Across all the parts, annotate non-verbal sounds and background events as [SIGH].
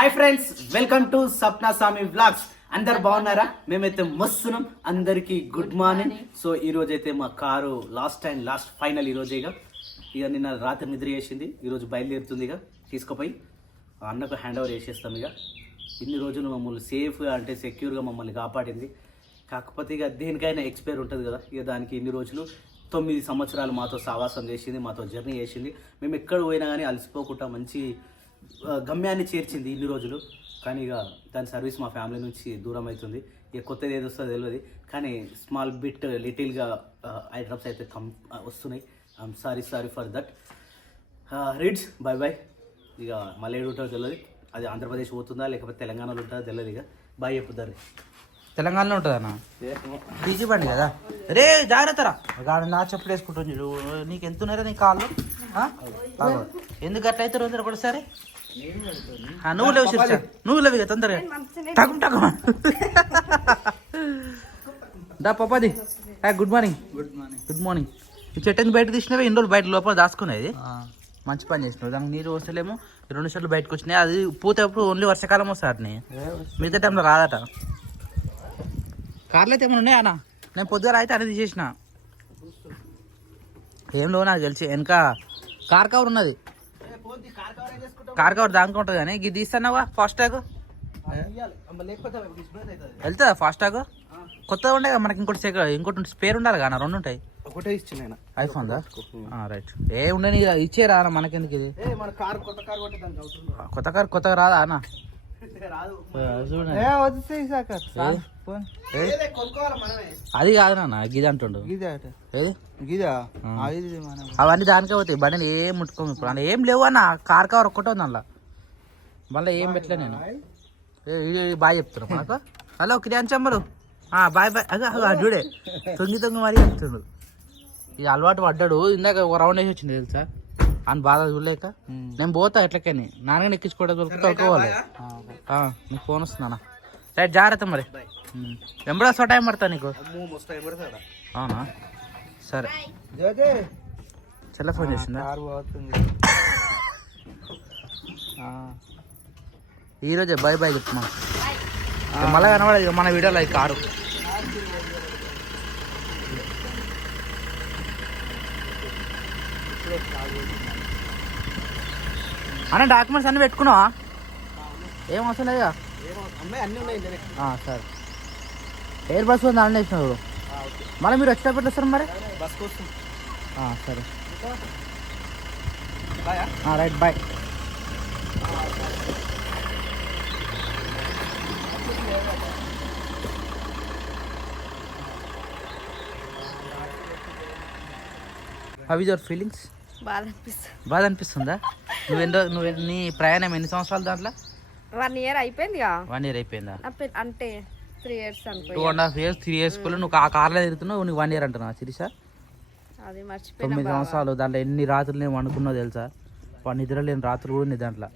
Hi friends welcome to Sapna Swamy vlogs అందరు బాగున్నారా? మేమైతే మస్తున్నాం. అందరికి గుడ్ మార్నింగ్ సో ఈ రోజు అయితే మా car last and last final ఈ రోజే ఇక ఇక నిన్న రాత్రి నిద్ర చేసింది. ఈ రోజు బయలుదేరుతుంది ఇక తీసుకుపోయి అన్నకు హ్యాండ్ ఓవర్ చేసేస్తాం ఇక ఇన్ని రోజులు మమ్మల్ని సేఫ్గా అంటే సెక్యూర్గా మమ్మల్ని కాపాడింది. కాకపోతే ఇక దేనికైనా ఎక్స్పైర్ ఉంటుంది కదా. ఇక దానికి ఇన్ని రోజులు తొమ్మిది సంవత్సరాలు మాతో సావాసం చేసింది మాతో జర్నీ చేసింది. మేము ఎక్కడ పోయినా కానీ అలసిపోకుండా మంచి గమ్యాన్ని చేర్చింది ఇన్ని రోజులు. కానీ ఇక దాని సర్వీస్ మా ఫ్యామిలీ నుంచి దూరం అవుతుంది. ఇక కొత్తది ఏది వస్తుందో తెలియదు కానీ స్మాల్ బిట్ లిటిల్గా ఐటమ్స్ అయితే కం వస్తున్నాయి. I'm sorry sorry for that reads bye bye ఇక మళ్ళీ ఏడు ఉంటుందో తెలియదు అది ఆంధ్రప్రదేశ్ పోతుందా లేకపోతే తెలంగాణలో ఉంటుందా తెలియదు ఇక. బాయ్ చెప్పుతారు తెలంగాణలో ఉంటుందన్న? డీజీ బండి కదా? రే జాగ్రత్త రా. గాడి నా చెప్పులు వేసుకుంటుంది చూడు నీకు ఎంత ఉన్నారా నీ కాళ్ళు. ఎందుకు అట్లా అయితే రోజు ఒకటిసారి ఆ, నువ్వు లేవు శిరీష. నువ్వు లేవు తొందరగా. టకం టకం. దా పప్పది good morning. Good morning. Good morning. ఈ చెట్టు ఎందుకు బయట తీసినవి ఎన్ని రోజులు బయట లోపల దాచుకునేది మంచి పని చేసినావు. దానికి నీరు వస్తలేమో రెండు సార్లు బయటకు వచ్చినాయి. అది పూతప్పుడు ఓన్లీ వర్షాకాలం వస్తాయి మిగతా టైంలో రాదట. కార్లు అయితే ఏమైనా ఉన్నాయా అన్న? నేను పొద్దుగా అయితే అనేది తీసేసిన. ఏం లో నాకు తెలిసి. వెనక కార్ కవర్ ఉన్నది. కార్ కవర్ దానికి ఉంటుంది కానీ ఇది తీస్తున్నావా? Fast tag? వెళ్తుందా ఫాస్ట్ ట్యాగ్? కొత్తగా ఉండే మనకి ఇంకోటి ఇంకోటి స్పేర్ ఉండాలి కానీ రెండు ఉంటాయి. ఒకటే ఇచ్చిన ఐఫోన్ దా రైట్. ఏ ఉండని ఇచ్చేరా అన్న మనకెందుకు ఇది? ఏ మన కారు కొత్త కారు కొత్త కార్ కొత్తగా రాదా అన్న? అది కాదు నాన్న గిది అంటుండు. ఏది? గిదా? ఆ. ఇది మనం. అవన్నీ దానికే పోతాయి. బండిని ఏం ముట్టుకోము ఇప్పుడు. అన్న ఏం లేవు అన్న. కార్ కవర్ ఒక్కటే ఉంది అందులో. మళ్ళీ ఏం పెట్టలే నేను. ఏ, ఇది బాయ్ చెప్తున్నా. మనకు హలో క్రియాన్ చెమ్మలు బాయ్ బాయ్. అదే అదే చూడే. తొంగి తొంగి మరీ చెప్తుండు. ఈ అలవాటు పడ్డాడు. ఇందాక ఒక రౌండ్ వేసి వచ్చింది తెలుసా? అని బాధ చూడలేక? నేను పోతా ఎట్లకని. నాన్నగా ఎక్కించుకోవడం దొరికి తొలకోవాలి నీకు ఫోన్ వస్తుందా రైట్ జాగ్రత్త మరి. ఎంబడో సో టైం పడతా నీకు? అవునా? సరే. చెల్ల ఫోన్ చేసిందా? కారు పోతుంది. ఈ రోజే బై బై చెప్తున్నా. మళ్ళీ కనబడదు మన వీడియోలో ఈ కారు. అన్న డాక్యుమెంట్స్ అన్ని పెట్టుకున్నావా? ఏం ఇంటనే. సరే. ఎయిర్ బస్ ఉంది అన్నీ వేసినావు మళ్ళీ మీరు వచ్చేటప్పుడు వస్తారు మరి? బస్ కోసం ఆ, సరే. Right bye. How is your feelings బాధ అనిపిస్తుంది. బాధ అనిపిస్తుందా? నువ్వు ఎన్నో నువ్వు నీ ప్రయాణం ఎన్ని సంవత్సరాలు దాంట్లో? వన్ ఇయర్ అయిపోయిందిగా? వన్ ఇయర్ అయిపోయిందా? అంటే త్రీ ఇయర్స్ అనుకో two and half years three years నువ్వు ఆ కార్లో తిరుగుతున్నావు నువ్వు వన్ ఇయర్ అంటున్నావు సిరీసా అది మర్చిపోయినా తొమ్మిది సంవత్సరాలు దాంట్లో ఎన్ని రాత్రులు నేను వండుకున్నావు తెలుసా? వాడు నిద్ర లేని రాత్రులు కూడా ఉన్నాయి దాంట్లో.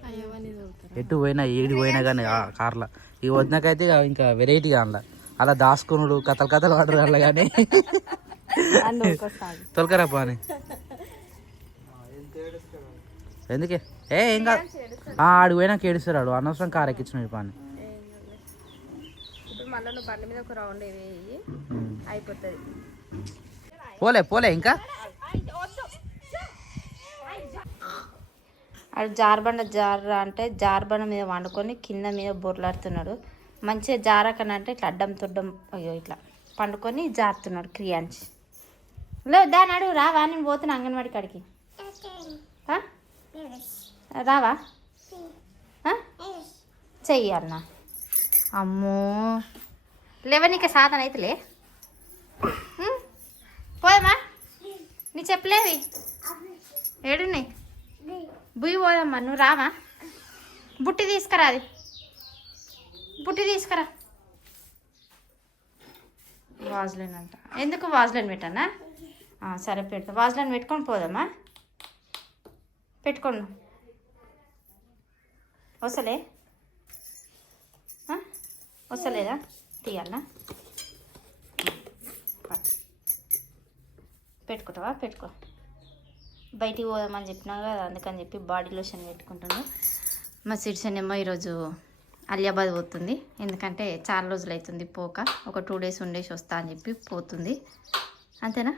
ఎటు పోయినా ఏడి పోయినా కానీ ఆ కార్లో. ఈ వదినకైతే ఇంకా వెరైటీగా అందులో. అలా దాసుకునుడు కథలు కథలు వాడరు అలా కానీ. తొలకరా పాని [LAUGHS] ఎందుకే? ఏ ఏం కాదు. ఆ, ఆడికి పోయినాక ఏడుస్తాడు ఆడు అనవసరం కార్ ఎక్కించిన పాని. మళ్ళీ నువ్వు బండి మీద ఒక రౌండ్ వేయి. అయిపోతుంది. పోలే పోలే ఇంకా. అది జారబండ జార అంటే జారబండ మీద వండుకొని కింద మీద బొర్లాడుతున్నాడు. మంచిగా జారకనంటే ఇట్లా అడ్డం తొడ్డం అయ్యో ఇట్లా పండుకొని జారుతున్నాడు క్రియాంచి. లే దాని అడుగు రావా నేను పోతున్నా అంగన్వాడి కాడికి? రావా? చెయ్యి. అన్న. అమ్మో. లేవనీకే సాధన అయితేలే? పోదమ్మా. నీ చెప్పలేవి? ఏడున్నాయి? బుయ్యి పోదమ్మా నువ్వు రావా? బుట్టి తీసుకురా అది. బుట్టి తీసుకురా. వాజ్లైన్ అంట ఎందుకు వాజ్లైన్ పెట్టానా? సరే పెడతా. వాజ్లైన్ పెట్టుకొని పోదమ్మా. పెట్టుకోండి. వస్తలే? వస్తలేదా? తీయాలా? పెట్టుకుంటావా? పెట్టుకో. బయటికి పోదామని చెప్పినా కదా అందుకని చెప్పి బాడీ లోషన్ పెట్టుకుంటున్నాను మా సిరిసన్ ఏమో ఈరోజు అలియాబాద్ పోతుంది. ఎందుకంటే చాలా రోజులు అవుతుంది పోక. ఒక టూ డేస్ ఉండేసి వస్తా అని చెప్పి పోతుంది. అంతేనా?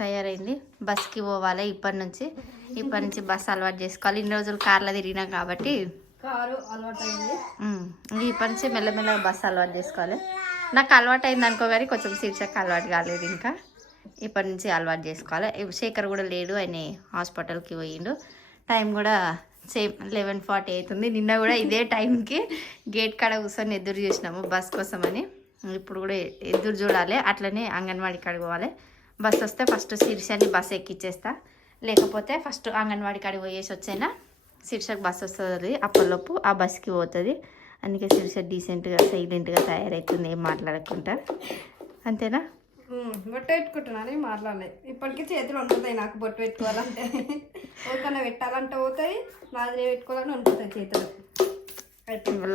తయారైంది. బస్కి పోవాలి ఇప్పటి నుంచి. ఇప్పటి నుంచి బస్ అలవాటు చేసుకోవాలి. ఇన్ని రోజులు కార్లో తిరిగినాం కాబట్టి కారు అలవాటు అయింది ఉమ్, ఇప్పటి నుంచి మెల్లమెల్లగా బస్సు అలవాటు చేసుకోవాలి. నాకు అలవాటు అయింది అనుకో కానీ కొంచెం శీర్షక్ అలవాటు కాలేదు ఇంకా. ఇప్పటి నుంచి అలవాటు చేసుకోవాలి. శేఖర్ కూడా లేడు ఆయన హాస్పిటల్కి పోయిండు. టైం కూడా సేమ్ లెవెన్ ఫార్టీ అవుతుంది నిన్న కూడా ఇదే టైంకి గేట్ కాడ కూర్చొని ఎదురు చూసినాము బస్ కోసమని. ఇప్పుడు కూడా ఎదురు చూడాలి. అట్లనే అంగన్వాడీ కాడికి పోవాలి. బస్ వస్తే ఫస్ట్ శీర్షాన్ని బస్ ఎక్కిచ్చేస్తా. లేకపోతే ఫస్ట్ అంగన్వాడీ కాడికి పోయేసి వచ్చేనా? శీర్షకు బస్ వస్తుంది అప్పటిలోపు ఆ బస్కి పోతుంది. అందుకే శీర్ష డీసెంట్గా సైలెంట్గా తయారవుతుంది ఏం మాట్లాడకుండా. అంతేనా? బొట్టు పెట్టుకుంటున్నాను ఏం మాట్లాడలేదు ఇప్పటికీ చేతులు వండుతాయి నాకు బొట్టు పెట్టుకోవాలంటే. ఒకన్నా పెట్టాలంటే పోతాయి నాది పెట్టుకోవాలని వండుతాయి చేతులు.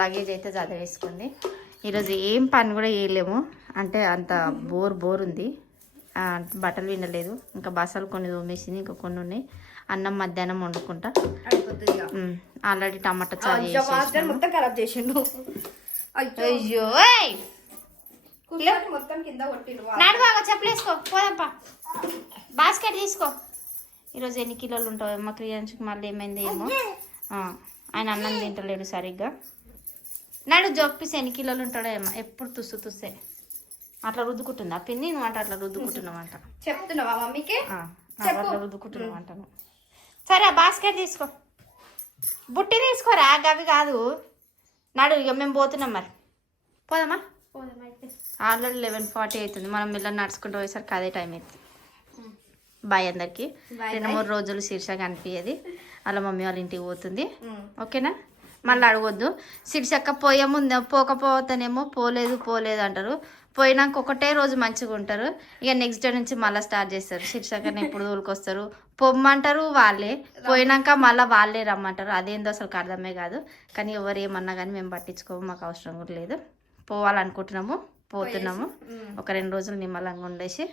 లగేజ్ అయితే చదివేసుకుంది ఈరోజు ఏం పని కూడా చేయలేము. అంటే అంత బోర్ బోర్ ఉంది. బట్టలు వినలేదు ఇంకా బస్సలు కొన్ని తోమేసింది ఇంకా కొన్ని ఉన్నాయి. అన్నం మధ్యాహ్నం వండుకుంటా. ఆల్రెడీ టమాటా చారు. మొత్తం ఖరాబ్ చేసిండు. అయ్యో. మొత్తం కింద చెప్పలేసుకో పోదాంపా. బాస్కెట్ తీసుకో. ఈరోజు ఎన్ని కిలోలు ఉంటావు మా క్రియాంశకి మళ్ళీ ఏమైంది ఏమో. ఆ, ఆయన అన్నం తింటలేడు సరిగ్గా. నడు జొప్పిసి ఎన్ని కిలోలు ఉంటాడో ఏమో. ఎప్పుడు తుస్సు తుస్సే. అట్లా రుద్దుకుంటుందా? పిన్ని నువ్వు అంటే అట్లా రుద్దుకుంటున్నావు అంట. చెప్తున్నావా మమ్మీకి? ఆ, అట్లా రుద్దుకుంటున్నావు అంటాను సరే బాస్కెట్ తీసుకో. బుట్టి తీసుకోరా? గవి కాదు. నడు ఇక మేము పోతున్నాం మరి. పోదామా? ఆల్రెడీ లెవెన్ ఫార్టీ అవుతుంది మనం మిల్ల నడుచుకుంటూ పోయేసరికి అదే టైం అవుతుంది బాయ్ అందరికి. రెండు మూడు రోజులు శీర్షక అనిపించేది అలా మమ్మీ వాళ్ళ ఇంటికి పోతుంది. ఓకేనా? మళ్ళీ అడగొద్దు. శీర్షక్క పోయే ముందు పోకపోతేనేమో పోలేదు పోలేదు అంటారు. పోయినాక ఒకటే రోజు మంచిగా ఉంటారు. ఇక నెక్స్ట్ డే నుంచి మళ్ళీ స్టార్ట్ చేస్తారు. శీర్షకని ఎప్పుడు తోలుకొస్తారు. పొమ్మంటారు వాళ్ళే. పోయినాక మళ్ళీ వాళ్ళే రమ్మంటారు. అదేందో అసలు అర్థమే కాదు. కానీ ఎవరు ఏమన్నా కానీ మేము పట్టించుకోము. మాకు అవసరం కూడా లేదు. పోవాలనుకుంటున్నాము. పోతున్నాము. ఒక రెండు రోజులు నిమ్మలంగా ఉండేసి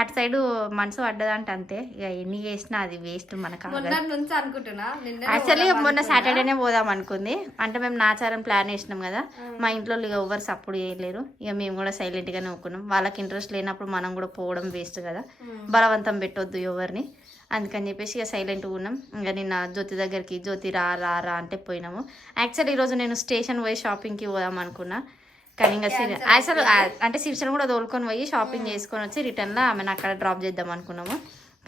అటు సైడు మనసు పడ్డదంటే అంతే. ఇక ఎన్ని చేసినా అది వేస్ట్ మనకు అనుకుంటున్నా యాక్చువల్లీ మొన్న సాటర్డేనే పోదాం అనుకుంది. అంటే మేము నాచారం ప్లాన్ వేసినాం కదా. మా ఇంట్లో ఇక ఎవరు సపోర్ట్ చేయలేరు. ఇక మేము కూడా సైలెంట్ గానే ఊకున్నాం వాళ్ళకి ఇంట్రెస్ట్ లేనప్పుడు మనం కూడా పోవడం వేస్ట్ కదా. బలవంతం పెట్టొద్దు ఎవరిని. అందుకని చెప్పేసి ఇక సైలెంట్గా ఉన్నాం. ఇంకా నిన్న జ్యోతి దగ్గరికి జ్యోతి రా రా రా అంటే పోయినాము. యాక్చువల్లీ ఈరోజు నేను స్టేషన్ పోయి షాపింగ్కి పోదాం అనుకున్నా. కానీ ఇంకా అసలు అంటే శిర్షను కూడా తోలుకొని పోయి షాపింగ్ చేసుకొని వచ్చి రిటర్న్లో ఆమెను అక్కడ డ్రాప్ చేద్దాం అనుకున్నాము.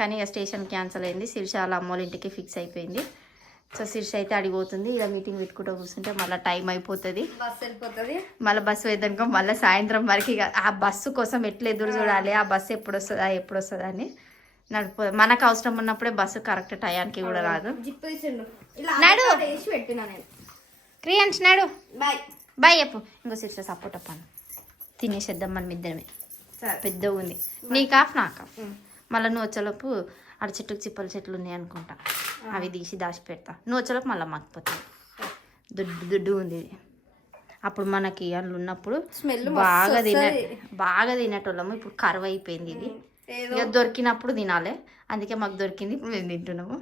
కానీ ఇక స్టేషన్ క్యాన్సిల్ అయింది. శిర్ష వాళ్ళ అమ్మోళ్ళ ఇంటికి ఫిక్స్ అయిపోయింది. సో శిర్ష అయితే అడిగిపోతుంది ఇక మీటింగ్ పెట్టుకుంటూ కూర్చుంటే మళ్ళీ టైం అయిపోతుంది. వెళ్ళిపోతుంది. మళ్ళీ బస్సు వేద్దాక మళ్ళీ సాయంత్రం వరకు ఆ బస్సు కోసం ఎట్లా ఎదురు చూడాలి ఆ బస్సు ఎప్పుడు వస్తుందా ఎప్పుడు వస్తుందా అని నడిపో మనకు అవసరం ఉన్నప్పుడే బస్సు కరెక్ట్ టయానికి కూడా రాదు. ఇలా నడు. క్రియాన్స్ నాడు. బాయ్ బాయ్ చెప్పు. ఇంకో శిర్ష సపోర్ట్ అప్పాను తినేసేద్దాం మనం ఇద్దరమే. పెద్దగా ఉంది నీ కాఫ్ నా కాఫ్ మళ్ళీ నువ్వు వచ్చేలోపు ఆడ చెట్టుకు చిప్పల చెట్లు ఉన్నాయి అనుకుంటా. అవి తీసి దాచి పెడతా. నువ్వు వచ్చేలోపు మళ్ళీ మాకిపోతుంది దుడ్డు దుడ్డు ఉంది ఇది. అప్పుడు మనకి అందులో ఉన్నప్పుడు బాగా తినే. బాగా తినేటోళ్ళము. ఇప్పుడు కరువు అయిపోయింది ఇది. ఇక దొరికినప్పుడు తినాలి. అందుకే మాకు దొరికింది ఇప్పుడు మేము తింటున్నాము.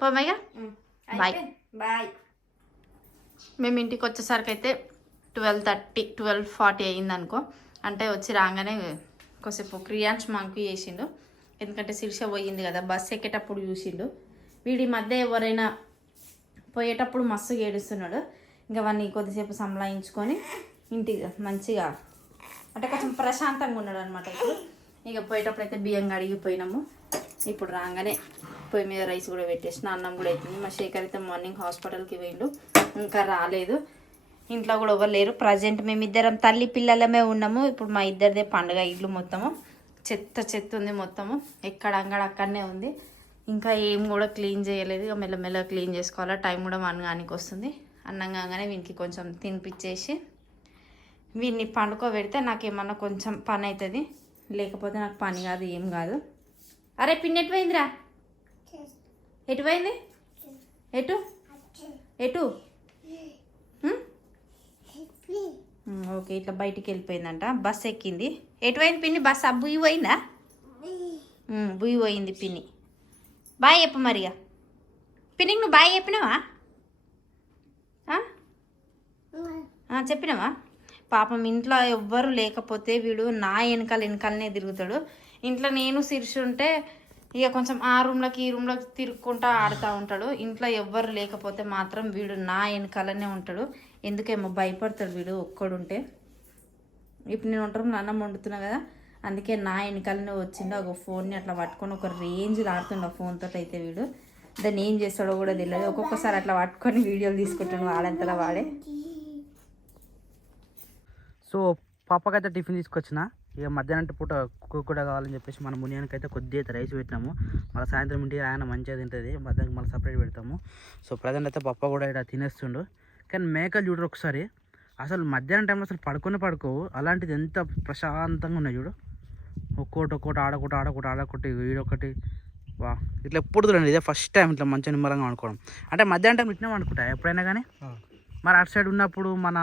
పోమయ్యా. బాయ్. బాయ్. మేము ఇంటికి వచ్చేసరికి అయితే ట్వెల్వ్ థర్టీ ట్వెల్వ్ ఫార్టీ అయ్యింది అనుకో అంటే వచ్చి రాగానే కొద్దిసేపు క్రియాన్స్ మాకు చేసిండు. ఎందుకంటే శిర్ష పోయింది కదా బస్ ఎక్కేటప్పుడు చూసిండు. వీడి మధ్య ఎవరైనా పోయేటప్పుడు మస్తు ఏడుస్తున్నాడు. ఇంకా వాడిని కొద్దిసేపు సంలాయించుకొని ఇంటికి మంచిగా అంటే కొంచెం ప్రశాంతంగా ఉన్నాడు అనమాట ఇప్పుడు. ఇక పోయేటప్పుడు అయితే బియ్యం కడిగిపోయినాము ఇప్పుడు రాగానే పొయ్యి మీద రైస్ కూడా పెట్టేసిన అన్నం కూడా అవుతుంది మా శేఖర్ అయితే మార్నింగ్ హాస్పిటల్కి పోయిండు. ఇంకా రాలేదు. ఇంట్లో కూడా ఎవరు లేరు. ప్రజెంట్ మేమిద్దరం తల్లి పిల్లలమే ఉన్నాము. ఇప్పుడు మా ఇద్దరిదే పండుగ ఇల్లు మొత్తము. చెత్త చెత్త ఉంది మొత్తము. ఎక్కడ అంగడ అక్కడనే ఉంది. ఇంకా ఏం కూడా క్లీన్ చేయలేదు. ఇక మెల్లమెల్ల క్లీన్ చేసుకోవాలా. టైం కూడా మనగానికి వస్తుంది. అన్నం కాగానే వీనికి కొంచెం తినిపించేసి వీడిని పండుకోబెడితే నాకు ఏమన్నా కొంచెం పని అవుతుంది లేకపోతే నాకు పని కాదు ఏం కాదు. అరే పిన్ ఎటు పోయిందిరా ఎటు? పోయింది ఎటు? ఎటు ఓకే ఇట్లా బయటికి వెళ్ళిపోయిందంట. బస్ ఎక్కింది. ఎటువైంది పిన్ని? బస్ ఆ బుయ్యి పోయిందా? బుయ్యి పోయింది పిన్ని. బాయ్ చెప్పు మరిగా. పిన్నికి నువ్వు బాయ్ చెప్పినావా? చెప్పినావా? పాపం ఇంట్లో ఎవ్వరు లేకపోతే వీడు నా వెనకాల వెనకాలనే తిరుగుతాడు. ఇంట్లో నేను శిర్షి ఉంటే ఇక కొంచెం ఆ రూమ్లోకి ఈ రూమ్లోకి తిరుక్కుంటా ఆడుతూ ఉంటాడు. ఇంట్లో ఎవ్వరు లేకపోతే మాత్రం వీడు నా వెనకాలనే ఉంటాడు. ఎందుకేమో భయపడతాడు వీడు ఒక్కడుంటే. ఇప్పుడు నేను ఉంటారు నాన్న వండుతున్నా కదా అందుకే నా వెనకాలనే వచ్చిండు ఒక ఫోన్ని అట్లా పట్టుకొని ఒక రేంజ్ ఆడుతుండు ఆ ఫోన్తో అయితే వీడు. దాన్ని ఏం చేస్తాడో కూడా తెలియదు. ఒక్కొక్కసారి అట్లా పట్టుకొని వీడియోలు తీసుకుంటాను వాడంతలా వాడే. సో పాపకైతే టిఫిన్ తీసుకొచ్చిన. ఇక మధ్యాహ్నం పూట కుక్క కూడా కావాలని చెప్పేసి మన మునియానికి అయితే కొద్దిగా అయితే రైస్ పెట్టినాము. మళ్ళీ సాయంత్రం ఇంటికి ఆయన మంచిగా తింటుంది మధ్యాహ్నం మళ్ళీ సపరేట్ పెడతాము. సో ప్రజెంట్ అయితే పప్ప కూడా ఇక్కడ తినేస్తుండు. కానీ మేకలు చూడరు ఒకసారి. అసలు మధ్యాహ్నం టైంలో అసలు పడుకొని పడుకోవు. అలాంటిది ఎంత ప్రశాంతంగా ఉన్నాయి చూడు. ఒక్కోటి ఒక్కోటి ఆడకొట్టి ఆడకొట్టి ఆడకొట్టి వీడొకటి వా ఇట్లా ఎప్పుడు చూడండి ఇదే ఫస్ట్ టైం ఇట్లా మంచిగా నిమ్మలంగా అనుకోవడం అంటే మధ్యాహ్నం టైం ఇట్లా అనుకుంటా ఎప్పుడైనా కానీ. మరి అటు సైడ్ ఉన్నప్పుడు మన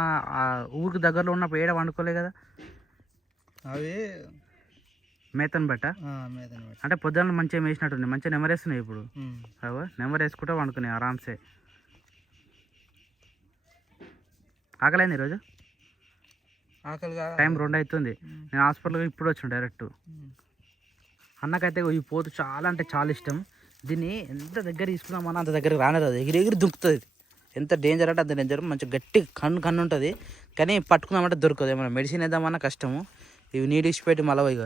ఊరికి దగ్గరలో ఉన్నప్పుడు ఏడ వండుకోలే కదా? అవి మేతను బట్ట? అంటే పొద్దున్న మంచిగా వేసినట్టుంది మంచిగా నెమరేస్తున్నాయి ఇప్పుడు. వేసుకుంటే వండుకున్నాయి ఆరామ్సే ఆకలైంది ఈరోజు? ఆకలిగా టైం రెండు అవుతుంది నేను హాస్పిటల్కి ఇప్పుడు వచ్చాను డైరెక్ట్. అన్నకైతే ఈ పోతు చాలా అంటే చాలా ఇష్టం. దీన్ని ఎంత దగ్గర తీసుకున్నామన్నా అంత దగ్గరికి రానేది ఎగిరి ఎగిరి దుంకుతుంది. ఎంత డేంజర్ అంటే అంత డేంజర్ మంచి గట్టి కన్ను కన్ను ఉంటుంది. కానీ పట్టుకున్నామంటే దొరకదు. ఏమైనా మెడిసిన్ వేద్దామన్నా కష్టము. ఇవి నీళ్ళు ఇచ్చిపెట్టి మళ్ళీ ఇక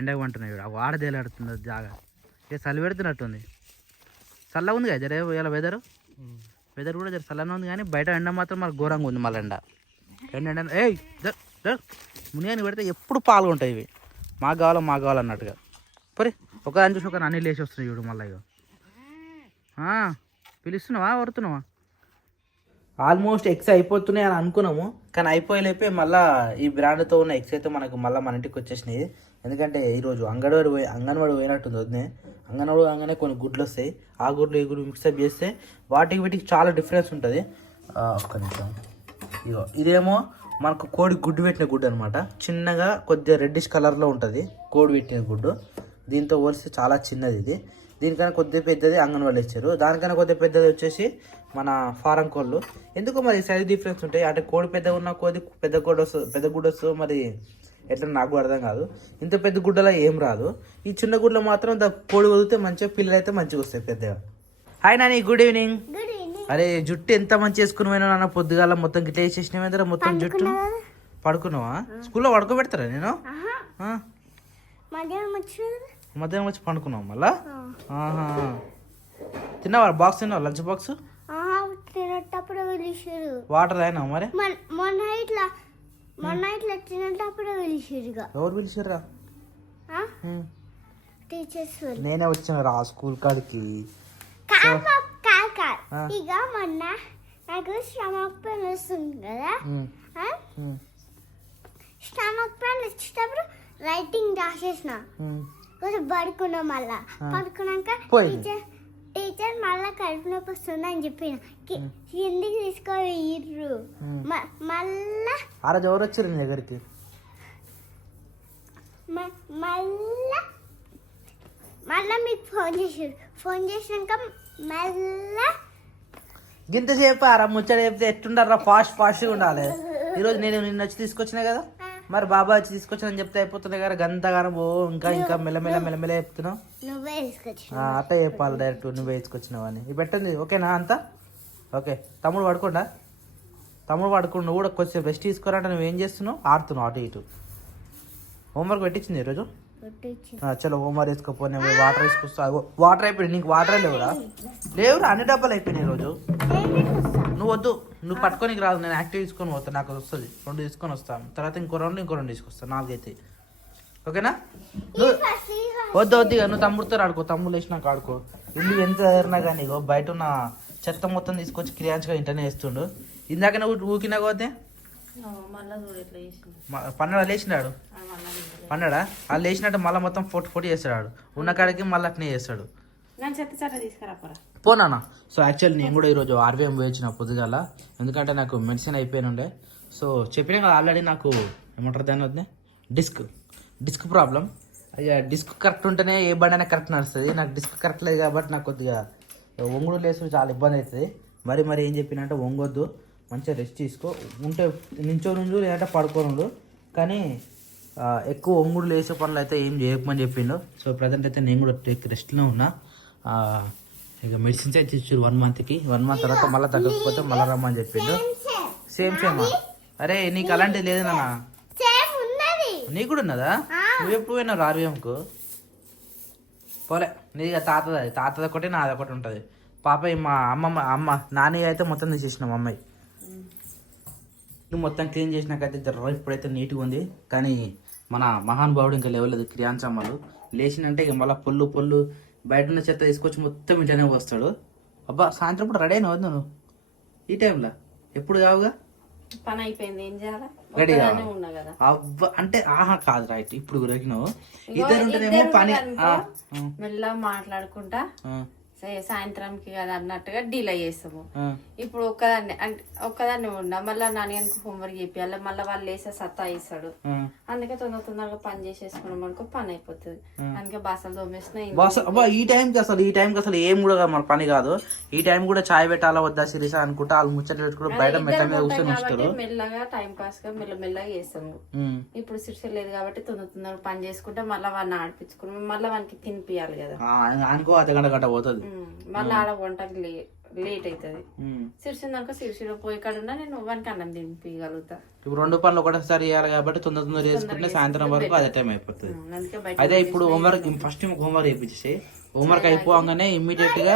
ఎండకు పంటున్నాయి ఆ వాడదేలాడుతుంది అది జాగా. ఇక చలి పెడుతున్నట్టుంది. చల్లగా ఉంది కదా జర ఇలా వెదరు వెదర్ కూడా జర చల్లగా ఉంది కానీ బయట ఎండ మాత్రం మాకు ఘోరంగా ఉంది మళ్ళీ ఎండ. ఎండ ఎండ ఏ మునిగాని పెడితే ఎప్పుడు పాల్గొంటాయి ఇవి. మాకు కావాలో మాకు కావాలన్నట్టుగా పరి ఒకదాని చూసి ఒక అన్ని లేచి వస్తున్నాయి చూడు మళ్ళీ ఇక పిలుస్తున్నావా వరుతున్నావా? ఆల్మోస్ట్ ఎక్స్ అయిపోతున్నాయి అని అనుకున్నాము. కానీ అయిపోయలేపే మళ్ళీ ఈ బ్రాండ్తో ఉన్న ఎక్స్ అయితే మనకు మళ్ళీ మన ఇంటికి వచ్చేసినాయి. ఎందుకంటే ఈరోజు అంగన్వాడి పోయి అంగన్వాడి పోయినట్టుంది వద్దే అంగన్వాడి కాగానే కొన్ని గుడ్లు వస్తాయి. ఆ గుడ్లు ఈ గుడ్లు మిక్సప్ చేస్తే వాటికి వీటికి చాలా డిఫరెన్స్ ఉంటుంది. ఒక్క నిమిషం. ఇగో ఇదేమో మనకు కోడి గుడ్డు పెట్టిన గుడ్డు అనమాట చిన్నగా కొద్దిగా రెడ్డిష్ కలర్లో ఉంటుంది. కోడి పెట్టిన గుడ్డు. దీంతో పోలిస్తే చాలా చిన్నది ఇది. దీనికన్నా కొద్దిగా పెద్దది అంగన్వాడి ఇచ్చారు. దానికన్నా కొద్దిగా పెద్దది వచ్చేసి మన ఫారం కోళ్ళు. ఎందుకో మరి సైజ్ డిఫరెన్స్ ఉంటాయి. అంటే కోడి పెద్దగా ఉన్న కోడి పెద్ద కోడి వస్తుంది పెద్ద గుడ్డు వస్తుంది మరి ఎట్లా నాకు అర్థం కాదు. ఇంత పెద్ద గుడ్డలో ఏం రాదు. ఈ చిన్న గుడ్లో మాత్రం కోడి వదిలితే మంచిగా పిల్లలు అయితే మంచిగా వస్తాయి పెద్దగా హాయ్ నాని గుడ్ ఈవినింగ్ అరే జుట్టు ఎంత మంచి పోయినా నాన్న? పొద్దుగాల మొత్తం గిట్ల వేసేసినవేంద్రా మొత్తం జుట్టు? పడుకున్నావా? స్కూల్లో పడుకోబెడతారా నేను? మధ్యాహ్నం వచ్చి పండుకున్నావు మళ్ళా? తిన్నావా? బాక్స్ తిన్నావా? Lunch box? తినేటప్పుడు పిలిచారు వాటర్ అయినా మరి? మొన్న ఇట్లా మొన్న ఇట్లా తినేటప్పుడు పిలిచారుగా ఎవరు పిలిచారా టీచర్స్ నేనే వచ్చిన రా స్కూల్ కాడికి. ఇక మొన్న నాకు స్టమక్ పెయిన్ వస్తుంది కదా. స్టమక్ పెయిన్ వచ్చేటప్పుడు రైటింగ్ రాసేసిన. కొంచెం పడుకున్నా మళ్ళా. పడుకున్నాక. టీచర్ టీచర్ మళ్ళా కడుపు నొప్పి వస్తుంది అని చెప్పిన. కి- కిందికి తీసుకోరు మళ్ళా ఆ రోజు ఎవరు వచ్చారు నీ దగ్గరికి? మళ్ళా మళ్ళా మీకు ఫోన్ చేసారు ఫోన్ చేసినాక మళ్ళా గింతసేపు అరా ముచ్చట చెప్తే ఎట్టుండారా ఫాస్ట్ ఫాస్ట్గా ఉండాలి. ఈరోజు నేను నిన్న వచ్చి తీసుకొచ్చినా కదా? మరి బాబా వచ్చి తీసుకొచ్చానని చెప్తే అయిపోతున్నాయి కదా గంతగానం ఓ ఇంకా ఇంకా మెల్లమెల్ల మెల్లమెల్ల చెప్తున్నావు. అట్లా చెప్పాలి డైరెక్ట్ నువ్వు వేసుకొచ్చినావు అని. ఇది పెట్టండి ఓకేనా అంతా? ఓకే తమ్ముడు పడుకోండా? తమ్ముడు పడుకోండు నువ్వు కూడా కొంచెం రెస్ట్ తీసుకోరంటే నువ్వు ఏం చేస్తున్నావు? ఆడుతున్నావు అటు ఇటు. హోంవర్క్ పెట్టించింది ఈరోజు? చలో హోంవర్క్ వేసుకోపో నేను పోయి వాటర్ వేసుకొస్తా. వాటర్ అయిపోయింది నీకు వాటర్ లేవురా? లేవురా అన్ని డబ్బాలు అయిపోయినాయి ఈరోజు. నువ్వు వద్దు నువ్వు పట్టుకోనికి రాదు నేను యాక్టివ్ తీసుకొని పోతా నాకు వస్తుంది. రెండు తీసుకొని వస్తాను తర్వాత ఇంకో రెండు ఇంకో రెండు తీసుకొస్తాను నాలుగైతే. ఓకేనా? వద్దు వద్దు ఇక నువ్వు తమ్ముడితో ఆడుకో తమ్ముడు వేసినాక ఆడుకో. ఇల్లు ఎంత ఎదిరినా కానీ ఇగో బయట ఉన్న చెత్త మొత్తం తీసుకొచ్చి క్రియాంచ్గా ఇంటనే వేస్తుండు ఇందాక నువ్వు ఊకినా పోతే? పన్నెండు లేచినాడు? పన్నెడా? వాళ్ళు లేచినట్టు మళ్ళీ మొత్తం ఫోటో ఫోటో చేస్తాడు ఉన్న కాడికి మళ్ళీ అట్నే చేస్తాడు. చెత్త చెత్త తీసుకురాపరా పోనా సో యాక్చువల్లీ నేను కూడా ఈరోజు ఆర్వీఎం పోయించిన పొద్దుగాల. ఎందుకంటే నాకు మెడిసిన్ అయిపోయినుండే సో చెప్పినా కదా ఆల్రెడీ నాకు ఏమంటారు దాని వద్దే డిస్క్. Disc problem. అయ్యా డిస్క్ కరెక్ట్ ఉంటేనే ఏ బండి అయినా కరెక్ట్ నడుస్తుంది. నాకు డిస్క్ కరెక్ట్ లేదు కాబట్టి నాకు కొద్దిగా ఒంగుడు లేసు చాలా ఇబ్బంది అవుతుంది. మరి మరి ఏం చెప్పినంటే వంగొద్దు మంచిగా రెస్ట్ తీసుకో. ఉంటే నించో నుంచో లేదంటే పడుకోనుండు కానీ ఎక్కువ ఒంగుడు లేసే పనులు అయితే ఏం చేయకమని చెప్పిండు. సో ప్రజెంట్ అయితే నేను కూడా రెస్ట్లో ఉన్నా. ఇక మెడిసిన్స్ అయితే ఇచ్చారు వన్ మంత్కి వన్ మంత్ తర్వాత మళ్ళీ తగ్గకపోతే మళ్ళీ రమ్మని చెప్పిండు. సేమ్ సేమ్ అరే నీకు అలాంటిది లేదు నాన్న. నీకు కూడా ఉన్నదా? నువ్వు ఎప్పుడు పోయినావు ఆర్వీఎంకు పోలే నీది తాతది అది. తాతది ఒకటి నాది ఒకటి ఉంటుంది. పాప మా అమ్మమ్మ అమ్మ నాని అయితే మొత్తం తీసేసిన అమ్మాయి. నువ్వు మొత్తం క్లీన్ చేసినాకైతే జర్ర ఇప్పుడైతే నీట్గా ఉంది. కానీ మన మహానుభావుడు ఇంకా లేవలేదు క్రియాంచమ్మలు లేచినంటే ఇక మళ్ళీ పొల్లు పొల్లు బయట ఉన్న చెత్త తీసుకొచ్చి మొత్తం ఇంటనే వస్తాడు అబ్బా సాయంత్రం ఇప్పుడు రెడీ అయినా వద్దు నువ్వు? ఈ టైంలో? ఎప్పుడు కావుగా? పని అయిపోయింది. ఏం చేయాలి? రెడీ అవ్వ అంటే ఆహా కాదు రైట్ ఇప్పుడు గురకినావు ఇద్దరు ఉంటేనేమో పని మెల్లగా మాట్లాడుకుంటా. సాయంత్రంకి కదా అన్నట్టుగా డీలే చేస్తాము. ఇప్పుడు ఒక్కదాన్ని అంటే ఒక్కదాన్ని ఉన్నా మళ్ళీ నాన్నగారికి హోంవర్క్ చెప్పాలి మళ్ళీ వాళ్ళు వేసే సత్తా ఇస్తాడు ఆ. అందుకే తొందర తొందరగా పని చేసేసుకున్నాం అనుకో పని అయిపోతుంది. అందుకే బాసలు తోమేసిన ఈ టైంకి అసలు ఈ టైంకి అసలు ఏం కూడా మన పని కాదు. ఈ టైం కూడా చాయ్ పెట్టాలా వద్దా సిరీసా అనుకుంటా వాళ్ళు ముచ్చట పెట్టుకుంటూ బయట మెట్ల మీద కూర్చొని మెల్లగా టైం పాస్గా మెల్ల మెల్లగా చేస్తాము. ఇప్పుడు శిక్ష లేదు కాబట్టి తొందర తొందరగా పని చేసుకుంటే మళ్ళీ వాడిని ఆడిపించుకుని మళ్ళీ వానికి తినిపియాలి కదా. అనుకో అర్ధ గంట గంట పోతుంది మళ్ళీ ఆడ వంటకి లేట్ అవుతుంది ఉమ్. సిరిసిందనుకో సిరిసిలో పోయి కాడున్నా నేను వానికి అన్నం తినిపించగలుగుతా ఇప్పుడు రెండు పనులు ఒకటేసారి చేయాలి కాబట్టి తొందర తొందర చేసుకుంటే సాయంత్రం వరకు అదే టైం అయిపోతుంది. అదే ఇప్పుడు హోంవర్క్ ఫస్ట్ హోంవర్క్ చేయించేసి హోంవర్క్ అయిపోగానే ఇమ్మీడియట్గా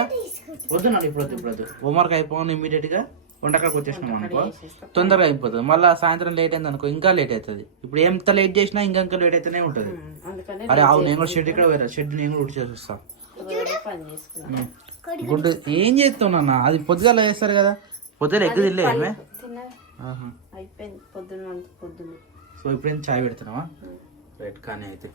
వద్దు నాకు ఇప్పుడు వద్దు ఇప్పుడు వద్దు. హోంవర్క్ అయిపోగానే ఇమ్మీడియట్గా వంటకాలకు వచ్చేసినాం అనుకో తొందరగా అయిపోతుంది. మళ్ళీ సాయంత్రం లేట్ అయింది అనుకో ఇంకా లేట్ అవుతుంది ఇప్పుడు ఎంత లేట్ చేసినా ఇంకా ఇంకా లేట్ అయితేనే ఉంటుంది. అరే అవును నేను కూడా షెడ్ ఇక్కడ పోయినా షెడ్ నేను కూడా ఉడిచేసి వస్తా. రోజు పని చేసుకున్నా. గుడ్డు ఏం చేస్తున్నావు అది పొద్దుగాల వేస్తారు కదా. పొద్దున ఎగ్గు తిన్నా ఆహా. అయిపోయింది పొద్దున్న అంత పొద్దున్న. సో ఇప్పుడేం చాయ్ పెడుతున్నావా? రైట్ కానీ అయితే.